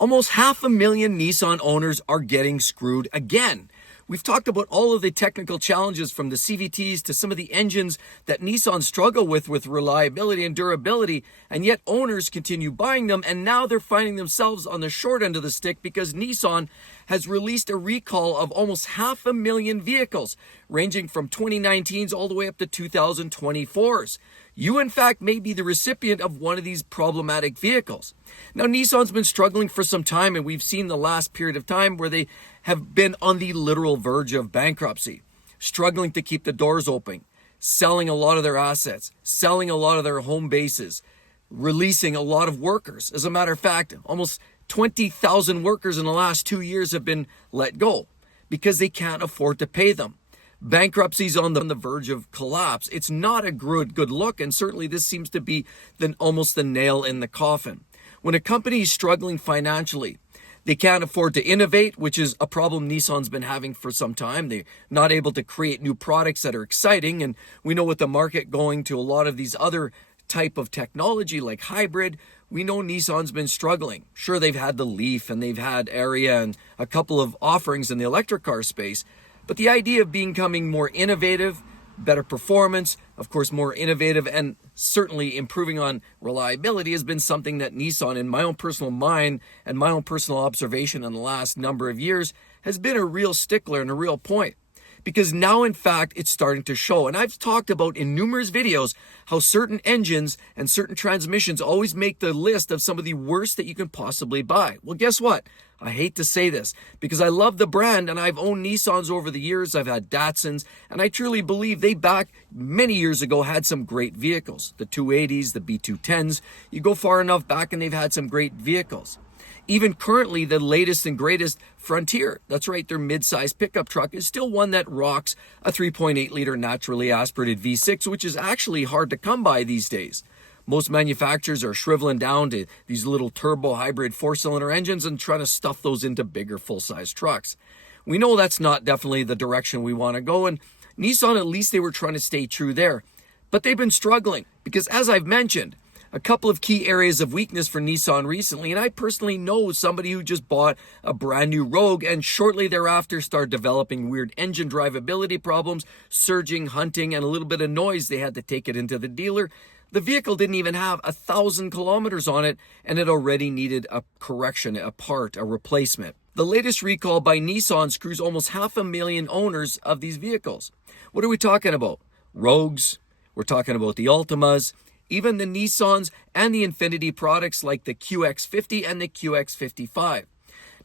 Almost 500,000 Nissan owners are getting screwed again. We've talked about all of the technical challenges from the CVTs to some of the engines that Nissan struggle with reliability and durability, and yet owners continue buying them, and now they're finding themselves on the short end of the stick because Nissan has released a recall of almost 500,000 vehicles, ranging from 2019s all the way up to 2024s. You, in fact, may be the recipient of one of these problematic vehicles. Now, Nissan's been struggling for some time, and we've seen the last period of time where they have been on the literal verge of bankruptcy, struggling to keep the doors open, selling a lot of their assets, selling a lot of their home bases, releasing a lot of workers. As a matter of fact, almost 20,000 workers in the last 2 years have been let go because they can't afford to pay them. Bankruptcy's on the verge of collapse. It's not a good look, and certainly this seems to be almost the nail in the coffin. When a company is struggling financially, they can't afford to innovate, which is a problem Nissan's been having for some time. They're not able to create new products that are exciting, and we know with the market going to a lot of these other type of technology like hybrid, we know Nissan's been struggling. Sure, they've had the Leaf and they've had Area and a couple of offerings in the electric car space, but the idea of becoming more innovative, better performance, of course, more innovative, and certainly improving on reliability has been something that Nissan, in my own personal mind and my own personal observation in the last number of years, has been a real stickler and a real point. Because now, in fact, it's starting to show. And I've talked about in numerous videos how certain engines and certain transmissions always make the list of some of the worst that you can possibly buy. Well, guess what? I hate to say this because I love the brand and I've owned Nissans over the years. I've had Datsuns, and I truly believe they back many years ago had some great vehicles. The 280s, the B210s. You go far enough back and they've had some great vehicles. Even currently, the latest and greatest Frontier, that's right, their mid-size pickup truck, is still one that rocks a 3.8-liter naturally aspirated V6, which is actually hard to come by these days. Most manufacturers are shriveling down to these little turbo hybrid 4-cylinder engines and trying to stuff those into bigger full-size trucks. We know that's not definitely the direction we want to go, and Nissan, at least they were trying to stay true there. But they've been struggling because, as I've mentioned, a couple of key areas of weakness for Nissan recently, and I personally know somebody who just bought a brand new Rogue and shortly thereafter started developing weird engine drivability problems, surging, hunting, and a little bit of noise. They had to take it into the dealer. The vehicle didn't even have 1,000 kilometers on it, and it already needed a correction, a part, a replacement. The latest recall by Nissan screws almost 500,000 owners of these vehicles. What are we talking about? Rogues, we're talking about the Altimas, even the Nissans and the Infiniti products like the QX50 and the QX55.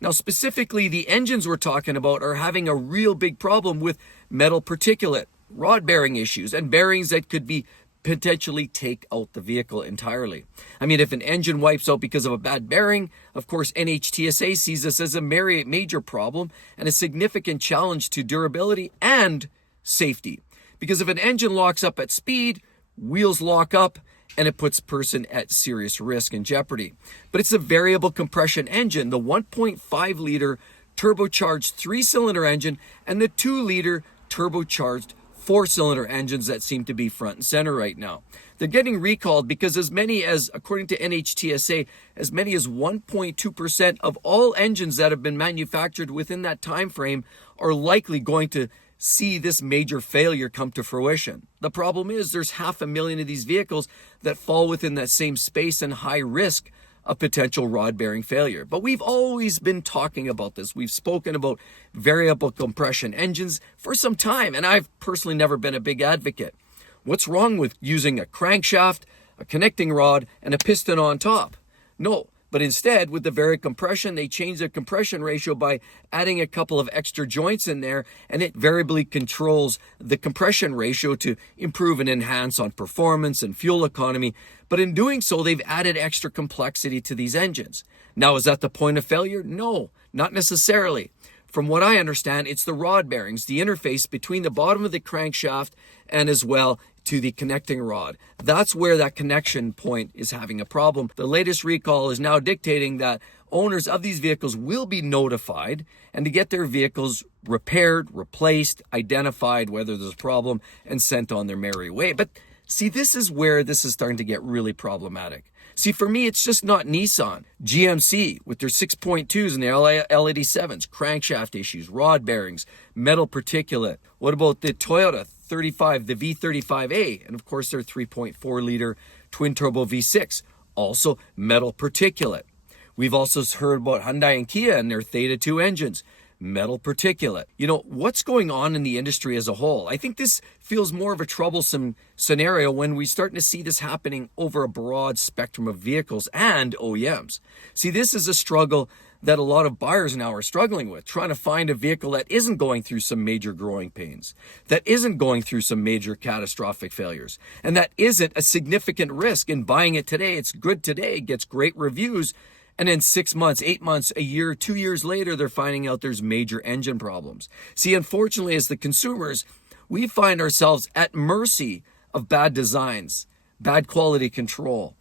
Now, specifically, the engines we're talking about are having a real big problem with metal particulate, rod bearing issues, and bearings that could be potentially take out the vehicle entirely. I mean, if an engine wipes out because of a bad bearing, of course, NHTSA sees this as a major problem and a significant challenge to durability and safety. Because if an engine locks up at speed, wheels lock up, and it puts person at serious risk and jeopardy. But it's a variable compression engine, the 1.5-liter turbocharged 3-cylinder engine and the 2-liter turbocharged 4-cylinder engines that seem to be front and center right now. They're getting recalled because as many as, according to NHTSA, as many as 1.2% of all engines that have been manufactured within that time frame are likely going to see this major failure come to fruition. The problem is there's 500,000 of these vehicles that fall within that same space and high risk of potential rod bearing failure. But we've always been talking about this. We've spoken about variable compression engines for some time, and I've personally never been a big advocate. What's wrong with using a crankshaft, a connecting rod, and a piston on top? No. But instead, with the variable compression, they change the compression ratio by adding a couple of extra joints in there, and it variably controls the compression ratio to improve and enhance on performance and fuel economy. But in doing so, they've added extra complexity to these engines. Now, is that the point of failure? No, not necessarily. From what I understand, it's the rod bearings, the interface between the bottom of the crankshaft and as well to the connecting rod. That's where that connection point is having a problem. The latest recall is now dictating that owners of these vehicles will be notified and to get their vehicles repaired, replaced, identified whether there's a problem, and sent on their merry way. But see, this is where this is starting to get really problematic. See, for me, it's just not Nissan. GMC with their 6.2s and their L87s, crankshaft issues, rod bearings, metal particulate. What about the Toyota 35, the V35A, and of course their 3.4 liter twin turbo V6, also metal particulate. We've also heard about Hyundai and Kia and their Theta 2 engines, metal particulate. You know, what's going on in the industry as a whole? I think this feels more of a troublesome scenario when we're starting to see this happening over a broad spectrum of vehicles and OEMs. See, this is a struggle that a lot of buyers now are struggling with, trying to find a vehicle that isn't going through some major growing pains, that isn't going through some major catastrophic failures, and that isn't a significant risk in buying it today. It's good today, gets great reviews, and then 6 months, 8 months, a year, 2 years later, they're finding out there's major engine problems. See, unfortunately, as the consumers, we find ourselves at mercy of bad designs, bad quality control,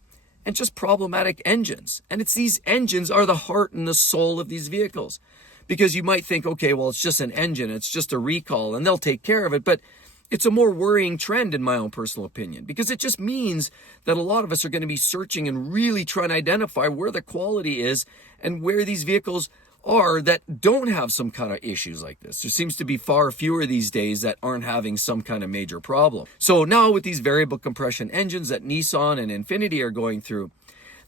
and just problematic engines. And it's these engines are the heart and the soul of these vehicles. Because you might think, okay, well, it's just an engine, it's just a recall, and they'll take care of it. But it's a more worrying trend in my own personal opinion, because it just means that a lot of us are going to be searching and really trying to identify where the quality is and where these vehicles are that don't have some kind of issues like this. There seems to be far fewer these days that aren't having some kind of major problem. So now with these variable compression engines that Nissan and Infiniti are going through,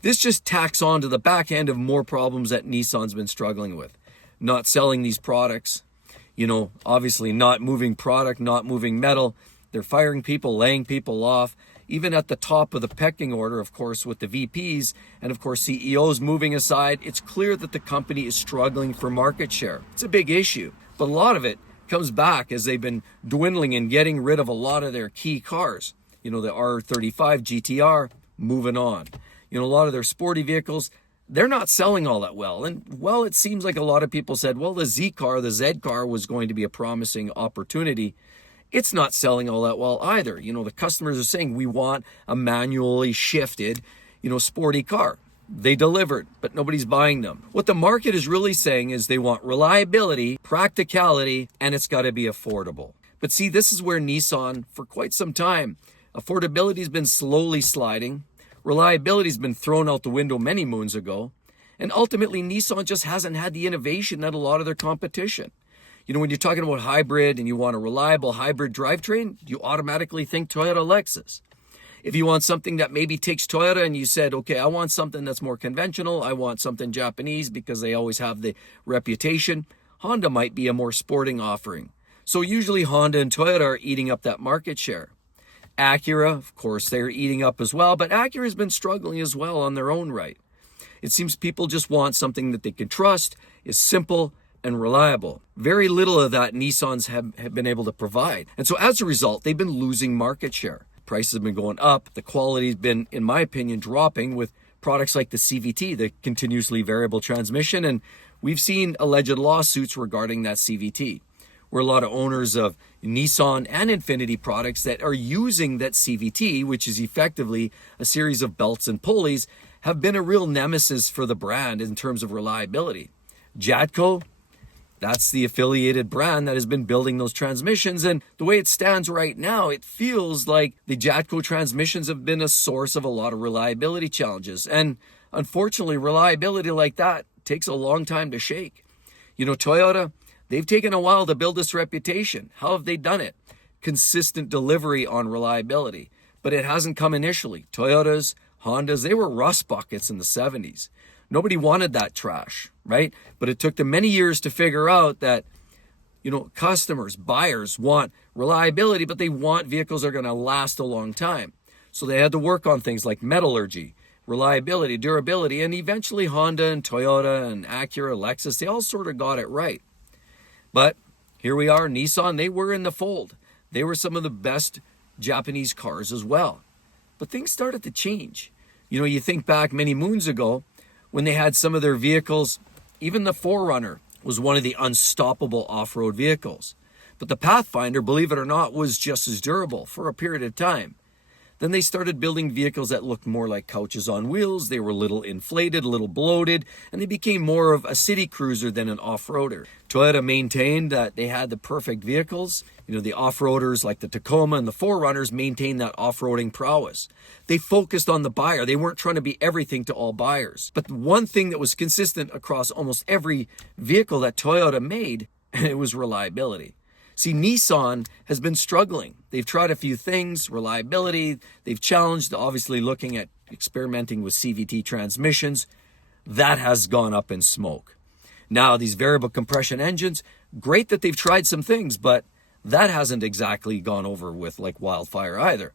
this just tacks on to the back end of more problems that Nissan's been struggling with. Not selling these products, you know, obviously not moving product, not moving metal. They're firing people, laying people off. Even at the top of the pecking order, of course, with the VPs and, of course, CEOs moving aside, it's clear that the company is struggling for market share. It's a big issue, but a lot of it comes back as they've been dwindling and getting rid of a lot of their key cars. You know, the R35 GTR, moving on. You know, a lot of their sporty vehicles, they're not selling all that well. And, well, it seems like a lot of people said, well, the Z car was going to be a promising opportunity. It's not selling all that well either. You know, the customers are saying we want a manually shifted, you know, sporty car. They delivered, but nobody's buying them. What the market is really saying is they want reliability, practicality, and it's got to be affordable. But see, this is where Nissan, for quite some time, affordability has been slowly sliding. Reliability has been thrown out the window many moons ago. And ultimately, Nissan just hasn't had the innovation that a lot of their competition. You know, when you're talking about hybrid and you want a reliable hybrid drivetrain, you automatically think Toyota Lexus. If you want something that maybe takes Toyota and you said, okay, I want something that's more conventional, I want something Japanese because they always have the reputation, Honda might be a more sporting offering. So usually Honda and Toyota are eating up that market share. Acura, of course, they're eating up as well, but Acura's been struggling as well on their own right. It seems people just want something that they can trust, is simple and reliable. Very little of that Nissans have been able to provide. And so as a result, they've been losing market share. Prices have been going up. The quality's been, in my opinion, dropping with products like the CVT, the continuously variable transmission. And we've seen alleged lawsuits regarding that CVT, where a lot of owners of Nissan and Infiniti products that are using that CVT, which is effectively a series of belts and pulleys, have been a real nemesis for the brand in terms of reliability. Jatco, that's the affiliated brand that has been building those transmissions. And the way it stands right now, it feels like the Jatco transmissions have been a source of a lot of reliability challenges. And unfortunately, reliability like that takes a long time to shake. You know, Toyota, they've taken a while to build this reputation. How have they done it? Consistent delivery on reliability. But it hasn't come initially. Toyotas, Hondas, they were rust buckets in the 70s. Nobody wanted that trash, right? But it took them many years to figure out that, you know, customers, buyers want reliability, but they want vehicles that are going to last a long time. So they had to work on things like metallurgy, reliability, durability, and eventually Honda and Toyota and Acura, Lexus, they all sort of got it right. But here we are, Nissan, they were in the fold. They were some of the best Japanese cars as well. But things started to change. You know, you think back many moons ago when they had some of their vehicles, even the 4Runner was one of the unstoppable off-road vehicles. But the Pathfinder, believe it or not, was just as durable for a period of time. Then they started building vehicles that looked more like couches on wheels. They were a little inflated, a little bloated, and they became more of a city cruiser than an off-roader. Toyota maintained that they had the perfect vehicles. The off-roaders like the Tacoma and the 4Runners maintained that off-roading prowess. They focused on the buyer. They weren't trying to be everything to all buyers. But the one thing that was consistent across almost every vehicle that Toyota made, it was reliability. See, Nissan has been struggling. They've tried a few things, reliability. They've challenged, obviously looking at experimenting with CVT transmissions. That has gone up in smoke. Now, these variable compression engines, great that they've tried some things, but that hasn't exactly gone over with like wildfire either.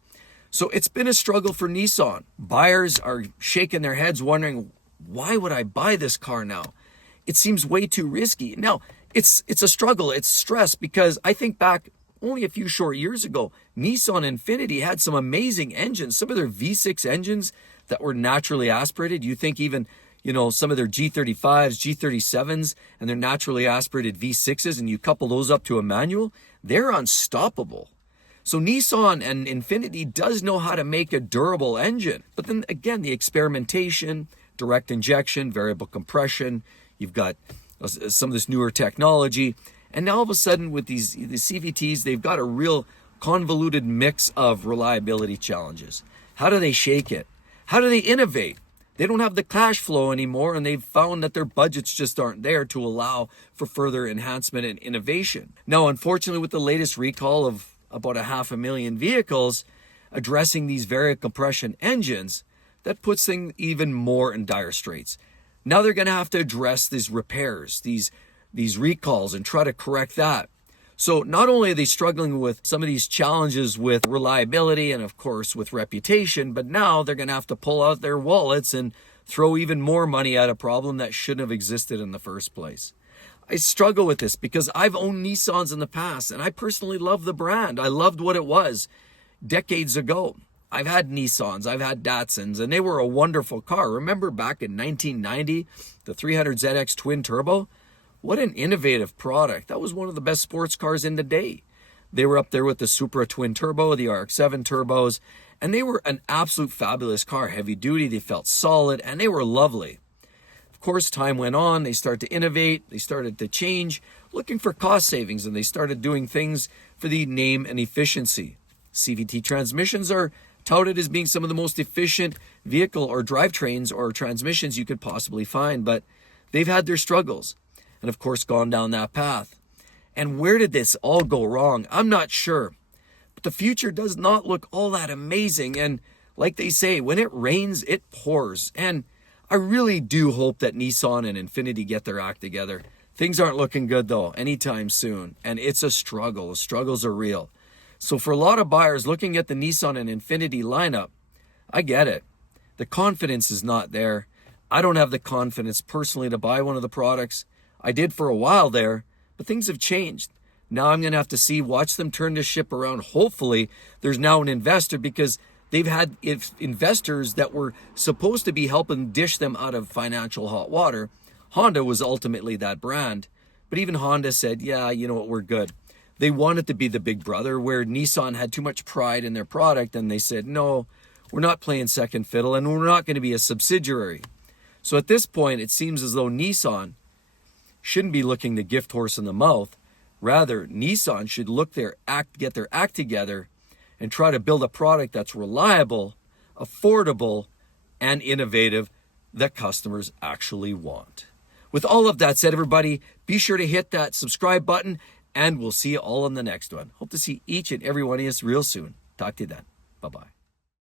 So it's been a struggle for Nissan. Buyers are shaking their heads wondering, why would I buy this car now? It seems way too risky. Now, it's a struggle, it's stress, because I think back only a few short years ago, Nissan Infiniti had some amazing engines, some of their V6 engines that were naturally aspirated. You think even, some of their G35s, G37s, and their naturally aspirated V6s, and you couple those up to a manual, they're unstoppable. So Nissan and Infiniti does know how to make a durable engine. But then again, the experimentation, direct injection, variable compression, you've got some of this newer technology. And now all of a sudden with the CVTs, they've got a real convoluted mix of reliability challenges. How do they shake it? How do they innovate? They don't have the cash flow anymore, and they've found that their budgets just aren't there to allow for further enhancement and innovation. Now, unfortunately, with the latest recall of about 500,000 vehicles addressing these variable compression engines, that puts things even more in dire straits. Now they're going to have to address these repairs, these recalls, and try to correct that. So not only are they struggling with some of these challenges with reliability and, of course, with reputation, but now they're going to have to pull out their wallets and throw even more money at a problem that shouldn't have existed in the first place. I struggle with this because I've owned Nissans in the past, and I personally love the brand. I loved what it was decades ago. I've had Nissans, I've had Datsuns, and they were a wonderful car. Remember back in 1990, the 300ZX twin turbo? What an innovative product. That was one of the best sports cars in the day. They were up there with the Supra twin turbo, the RX-7 turbos, and they were an absolute fabulous car. Heavy duty, they felt solid, and they were lovely. Of course, time went on, they started to innovate, they started to change, looking for cost savings, and they started doing things for the name and efficiency. CVT transmissions are touted as being some of the most efficient vehicle or drivetrains or transmissions you could possibly find, but they've had their struggles and, of course, gone down that path. And where did this all go wrong? I'm not sure, but the future does not look all that amazing. And like they say, when it rains, it pours. And I really do hope that Nissan and Infiniti get their act together. Things aren't looking good, though, anytime soon. And it's a struggle. The struggles are real. So for a lot of buyers looking at the Nissan and Infiniti lineup, I get it. The confidence is not there. I don't have the confidence personally to buy one of the products. I did for a while there, but things have changed. Now I'm going to have to watch them turn the ship around. Hopefully there's now an investor, because they've had investors that were supposed to be helping dish them out of financial hot water. Honda was ultimately that brand, but even Honda said, yeah, you know what, we're good. They wanted to be the big brother, where Nissan had too much pride in their product, and they said, no, we're not playing second fiddle, and we're not going to be a subsidiary. So at this point, it seems as though Nissan shouldn't be looking the gift horse in the mouth. Rather, Nissan should get their act together and try to build a product that's reliable, affordable, and innovative that customers actually want. With all of that said, everybody, be sure to hit that subscribe button, and we'll see you all in the next one. Hope to see each and every one of us real soon. Talk to you then. Bye-bye.